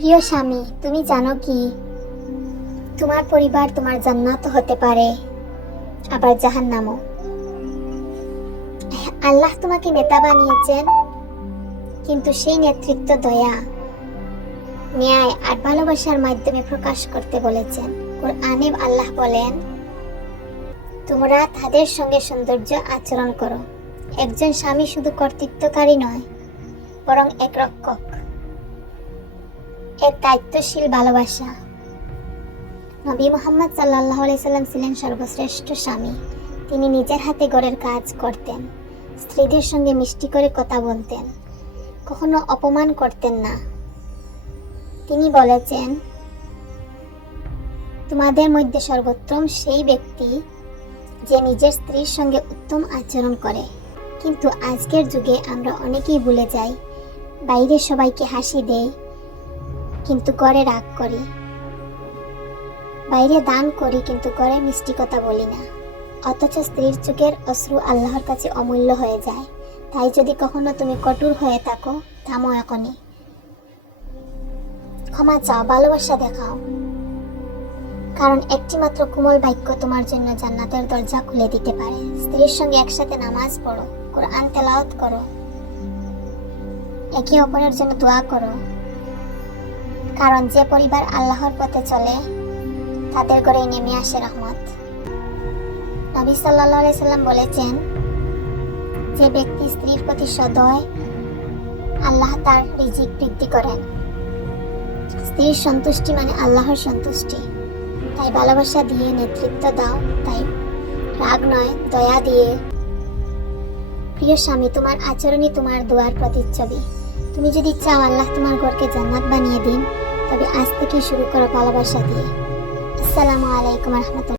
প্রিয় স্বামী, তুমি জানো কি তোমার পরিবার তোমার জান্নাত হতে পারে, আবার জাহান্নামও। আল্লাহ তোমাকে নেতা বানিয়েছেন, কিন্তু সেই নেতৃত্ব দয়া, ন্যায় আর ভালোবাসার মাধ্যমে প্রকাশ করতে বলেছেন। কোরআনে আল্লাহ বলেন, তোমরা তাদের সঙ্গে সৌন্দর্য আচরণ করো। একজন স্বামী শুধু কর্তৃত্বকারী নয়, বরং এক রক্ষক, এক দায়িত্বশীল ভালোবাসা। নবী মুহাম্মদ সাল্লাল্লাহু আলাইহি সাল্লাম ছিলেন সর্বশ্রেষ্ঠ স্বামী। তিনি নিজের হাতে ঘরের কাজ করতেন, স্ত্রীদের সঙ্গে মিষ্টি করে কথা বলতেন, কখনো অপমান করতেন না। তিনি বলেছেন, তোমাদের মধ্যে সর্বোত্তম সেই ব্যক্তি যে নিজের স্ত্রীর সঙ্গে উত্তম আচরণ করে। কিন্তু আজকের যুগে আমরা অনেকেই ভুলে যাই, বাইরে সবাইকে হাসি দেই, কিন্তু ঘরে রাগ করি। বাইরে দান করি, কিন্তু ঘরে মিষ্টি কথা বলি না। অথচ স্ত্রীর চোখের অশ্রু আল্লাহর কাছে অমূল্য হয়ে যায়। তাই যদি কখনো তুমি কঠোর হয়ে থাকো, থামো এখনই। ক্ষমা চাও, ভালোবাসা দেখাও, কারণ একটি মাত্র কোমল বাক্য তোমার জন্য জান্নাতের দরজা খুলে দিতে পারে। স্ত্রীর সঙ্গে একসাথে নামাজ পড়ো, কোরআন তেলাওয়াত করো, একে অপরের জন্য দোয়া করো, কারণ যে পরিবার আল্লাহর পথে চলে তাদের ঘরেই নেমে আসে রহমত। নবী সাল্লাল্লাহু আলাইহি সাল্লাম বলেছেন, যে ব্যক্তি স্ত্রীর প্রতি সদয়, আল্লাহ তার রিজিক বৃদ্ধি করেন। স্ত্রীর সন্তুষ্টি মানে আল্লাহর সন্তুষ্টি। তাই ভালোবাসা দিয়ে নেতৃত্ব দাও, তাই রাগ নয়, দয়া দিয়ে। প্রিয় স্বামী, তোমার আচরণই তোমার দোয়ার প্রতিচ্ছবি। তুমি যদি চাও আল্লাহ তোমার ঘরকে জান্নাত বানিয়ে দিন, তবে আজ থেকে শুরু করো ভালোবাসা দিয়ে। আসসালামু আলাইকুম রহমতুল্লাহ।